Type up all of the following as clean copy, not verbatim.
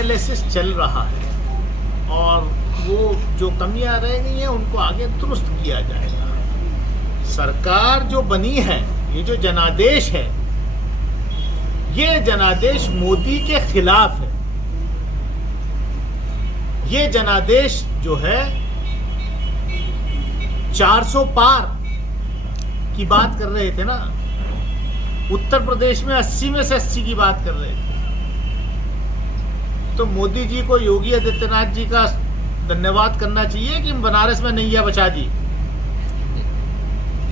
Analysis चल रहा है और वो जो कमियां रह गई हैं उनको आगे दुरुस्त किया जाएगा। सरकार जो बनी है, ये जो जनादेश है, ये जनादेश मोदी के खिलाफ है। ये जनादेश जो है 400 पार की बात कर रहे थे ना, उत्तर प्रदेश में 80 में से 80 की बात कर रहे थे। तो मोदी जी को योगी आदित्यनाथ जी का धन्यवाद करना चाहिए कि बनारस में नैया बचा दी।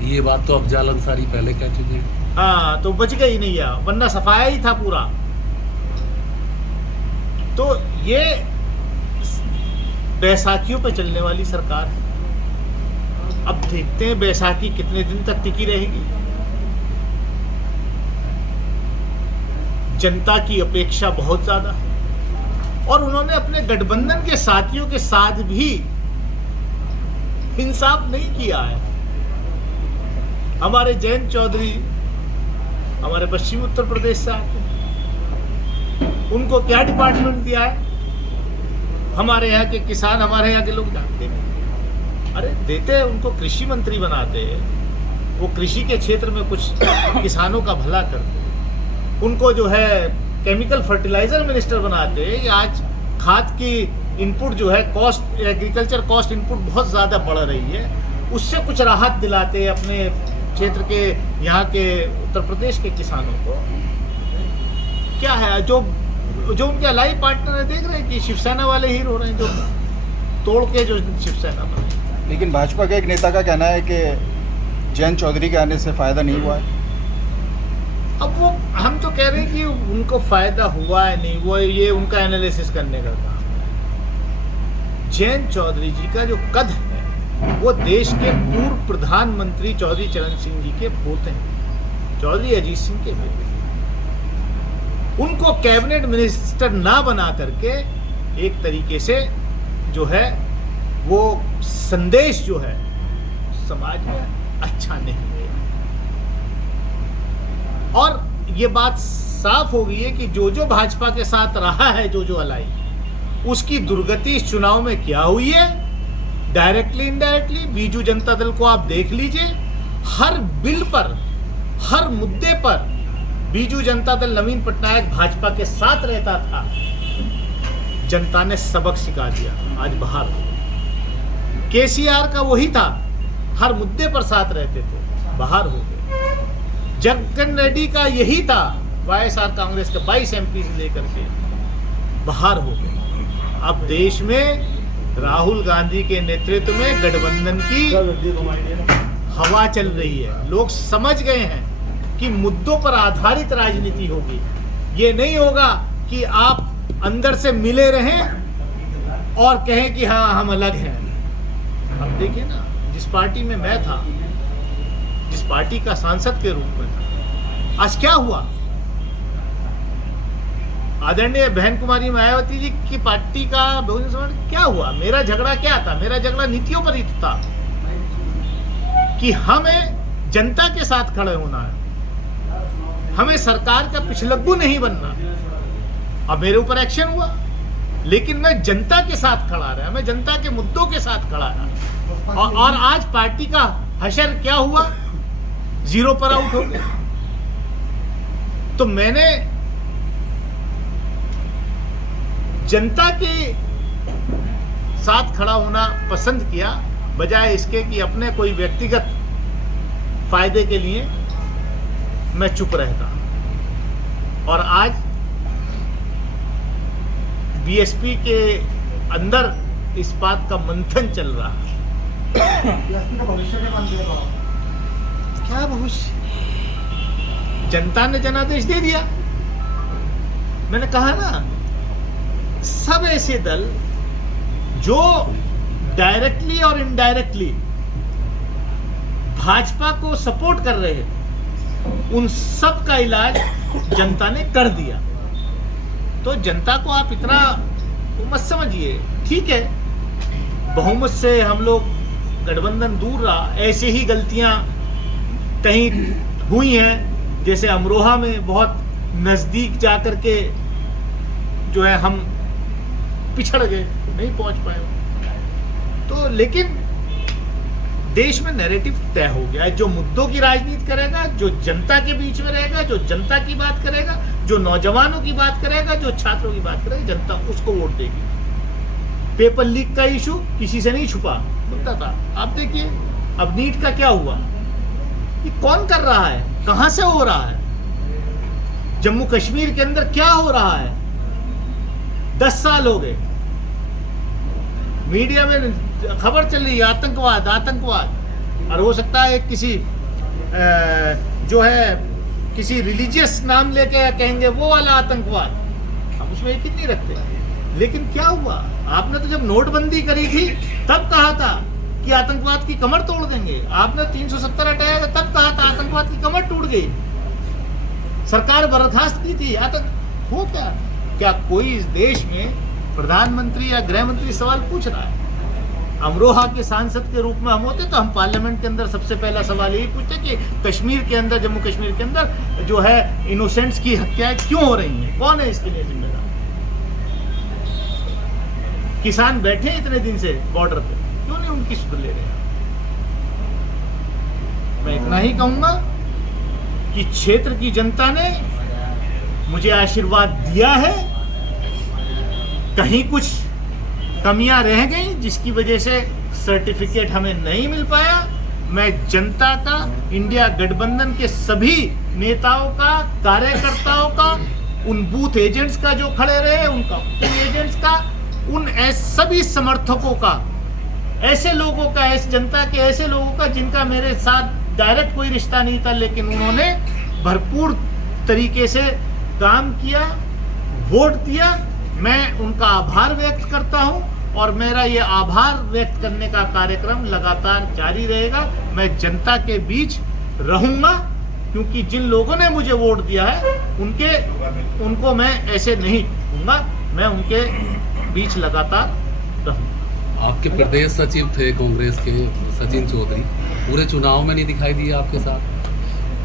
ये बात तो अफजाल अंसारी पहले कह चुके हैं। हाँ, तो बच गई नैया, वरना सफाया ही था पूरा। तो ये बैसाखियों पे चलने वाली सरकार है। अब देखते हैं बैसाखी कितने दिन तक टिकी रहेगी। जनता की अपेक्षा बहुत ज्यादा है और उन्होंने अपने गठबंधन के साथियों के साथ भी इंसाफ नहीं किया है। हमारे जयंत चौधरी हमारे पश्चिमी उत्तर प्रदेश से आते हैं, उनको क्या डिपार्टमेंट दिया है? हमारे यहाँ के किसान, हमारे यहाँ के लोग जानते हैं। अरे देते हैं उनको, कृषि मंत्री बनाते हैं, वो कृषि के क्षेत्र में कुछ किसानों का भला करते हैं। उनको जो है केमिकल फर्टिलाइजर मिनिस्टर बनाते हैं। कि आज खाद की इनपुट जो है, कॉस्ट, एग्रीकल्चर कॉस्ट इनपुट बहुत ज़्यादा बढ़ रही है, उससे कुछ राहत दिलाते हैं अपने क्षेत्र के, यहाँ के उत्तर प्रदेश के किसानों को। क्या है जो उनके अलाई पार्टनर है, देख रहे हैं कि शिवसेना वाले हीरो हो रहे हैं, जो तोड़ के जो शिवसेना बने। लेकिन भाजपा के एक नेता का कहना है कि जयंत चौधरी के आने से फायदा नहीं हुआ है। अब वो, हम तो कह रहे हैं कि उनको फायदा हुआ है नहीं, वो ये उनका एनालिसिस करने का काम है। जयंत चौधरी जी का जो कद है, वो देश के पूर्व प्रधानमंत्री चौधरी चरण सिंह जी के पोते हैं, चौधरी अजीत सिंह के बेटे। उनको कैबिनेट मिनिस्टर ना बना करके एक तरीके से जो है वो संदेश जो है समाज में अच्छा नहीं गया। और ये बात साफ हो गई है कि जो भाजपा के साथ रहा है, जो अलाई, उसकी दुर्गति इस चुनाव में क्या हुई है, डायरेक्टली इनडायरेक्टली। बीजू जनता दल को आप देख लीजिए, हर बिल पर, हर मुद्दे पर बीजू जनता दल, नवीन पटनायक भाजपा के साथ रहता था। जनता ने सबक सिखा दिया, आज बाहर। केसीआर का वही था, हर मुद्दे पर साथ रहते थे, बाहर हो गए। जगन रेड्डी का यही था, वाईएसआर कांग्रेस के 22 एमपी लेकर के बाहर हो गए। अब देश में राहुल गांधी के नेतृत्व में गठबंधन की हवा चल रही है। लोग समझ गए हैं कि मुद्दों पर आधारित राजनीति होगी। ये नहीं होगा कि आप अंदर से मिले रहें और कहें कि हाँ हम अलग हैं। अब देखिए ना, जिस पार्टी में मैं था, जिस पार्टी का सांसद के रूप में था, आज क्या हुआ? आदरणीय बहन कुमारी मायावती जी की पार्टी का बहुजन समाज क्या हुआ? मेरा झगड़ा क्या था? मेरा झगड़ा नीतियों पर ही था कि हमें जनता के साथ खड़े होना है, हमें सरकार का पिछलग्गू नहीं बनना। अब मेरे ऊपर एक्शन हुआ, लेकिन मैं जनता के साथ खड़ा रहा, मैं जनता के मुद्दों के साथ खड़ा रहा। और आज पार्टी का हशर क्या हुआ? 0 पर आउट हो गया। तो मैंने जनता के साथ खड़ा होना पसंद किया, बजाय इसके कि अपने कोई व्यक्तिगत फायदे के लिए मैं चुप रहता। और आज बीएसपी के अंदर इस बात का मंथन चल रहा है। क्या भविष्य? जनता ने जनादेश दे दिया। मैंने कहा ना, सब ऐसे दल जो डायरेक्टली और इनडायरेक्टली भाजपा को सपोर्ट कर रहे हैं, उन सब का इलाज जनता ने कर दिया। तो जनता को आप इतना मत समझिए। ठीक है, बहुमत से हम लोग गठबंधन दूर रहा, ऐसे ही गलतियां कहीं हुई हैं, जैसे अमरोहा में बहुत नजदीक जाकर के जो है हम पिछड़ गए, नहीं पहुंच पाए। तो लेकिन देश में नैरेटिव तय हो गया है, जो मुद्दों की राजनीति करेगा, जो जनता के बीच में रहेगा, जो जनता की बात करेगा, जो नौजवानों की बात करेगा, जो छात्रों की बात करेगा, जनता उसको वोट देगी। पेपर लीक का इशू किसी से नहीं छुपा मुद्दा था। आप देखिए अब नीट का क्या हुआ, ये कौन कर रहा है, कहां से हो रहा है, जम्मू कश्मीर के अंदर क्या हो रहा है। 10 साल हो गए, मीडिया में खबर चल रही है आतंकवाद आतंकवाद, और हो सकता है किसी जो है किसी रिलीजियस नाम लेके कहेंगे वो वाला आतंकवाद, हम उसमें यकीन नहीं रखते। लेकिन क्या हुआ, आपने तो जब नोटबंदी करी थी तब कहा था कि आतंकवाद की कमर तोड़ देंगे, आपने 370 हटाया था तब कहा था आतंकवाद की कमर टूट गई, सरकार बर्खास्त की थी। आतंक हो क्या कोई इस देश में प्रधानमंत्री या गृह मंत्री सवाल पूछ रहा है? अमरोहा के सांसद के रूप में हम होते तो हम पार्लियामेंट के अंदर सबसे पहला सवाल यही पूछते कि कश्मीर के अंदर, जम्मू कश्मीर के अंदर जो है इनोसेंट्स की हत्याएं क्यों हो रही हैं, कौन है इसके लिए जिम्मेदार? किसान बैठे इतने दिन से बॉर्डर पे, क्यों नहीं उनकी सुध ले रहे? मैं इतना ही कहूंगा कि क्षेत्र की जनता ने मुझे आशीर्वाद दिया है, कहीं कुछ कमियां रह गई जिसकी वजह से सर्टिफिकेट हमें नहीं मिल पाया। मैं जनता का, इंडिया गठबंधन के सभी नेताओं का, कार्यकर्ताओं का, उन बूथ एजेंट्स का जो खड़े रहे, उनका एजेंट्स का, उन सभी समर्थकों का, ऐसे लोगों का, ऐसे जनता के ऐसे लोगों का जिनका मेरे साथ डायरेक्ट कोई रिश्ता नहीं था, लेकिन उन्होंने भरपूर तरीके से काम किया, वोट दिया, मैं उनका आभार व्यक्त करता हूं और मेरा ये आभार व्यक्त करने का कार्यक्रम लगातार जारी रहेगा। मैं जनता के बीच रहूंगा, क्योंकि जिन लोगों ने मुझे वोट दिया है उनको मैं ऐसे नहीं दूंगा, मैं उनके बीच लगातार रहूंगा। आपके प्रदेश सचिव थे कांग्रेस के सचिन चौधरी, पूरे चुनाव में नहीं दिखाई दिए आपके साथ।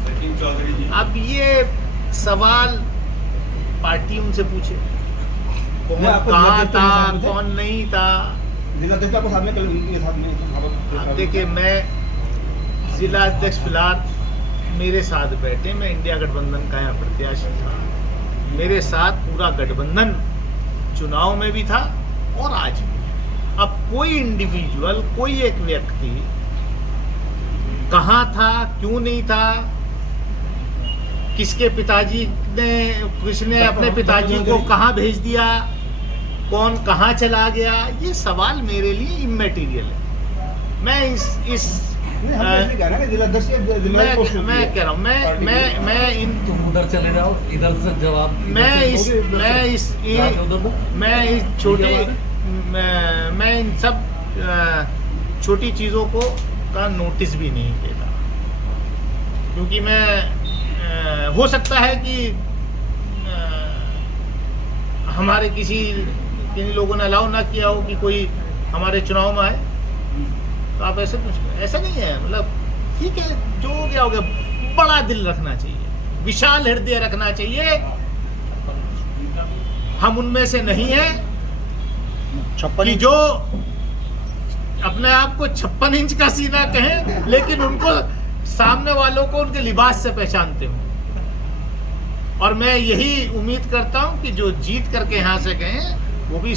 सचिन चौधरी जी, अब ये सवाल पार्टी उनसे पूछे, कौन कहाँ था, कौन नहीं था। जिलाध्यक्ष आपको साथ में कल उनके साथ में अब देखिए, मैं जिला अध्यक्ष फिलहाल मेरे साथ बैठे, मैं इंडिया गठबंधन का यहाँ प्रत्याशी था, मेरे साथ पूरा गठबंधन चुनाव में भी था और आज भी। अब कोई इंडिविजुअल, कोई एक व्यक्ति कहाँ था, क्यों नहीं था, किसके पिताजी ने, किसने अपने पिताजी को कहाँ भेज दिया, कौन कहाँ चला गया, ये सवाल मेरे लिए इमैटीरियल है। मैं मैं कह रहा हूँ, मैं इन, तुम उधर चले जाओ, इधर से जवाब, मैं इन सब छोटी चीज़ों को का नोटिस भी नहीं देता, क्योंकि मैं हो सकता है कि हमारे किन लोगों ने अलाउ ना किया हो कि कोई हमारे चुनाव में आए, तो आप ऐसे कुछ, ऐसा नहीं है। मतलब ठीक है, जो हो गया हो गया, बड़ा दिल रखना चाहिए, विशाल हृदय रखना चाहिए। हम उनमें से नहीं है कि जो अपने आप को 56 इंच का सीना कहें, लेकिन उनको सामने वालों को उनके लिबास से पहचानते हो। और मैं यही उम्मीद करता हूं कि जो जीत करके यहाँ से गए वो भी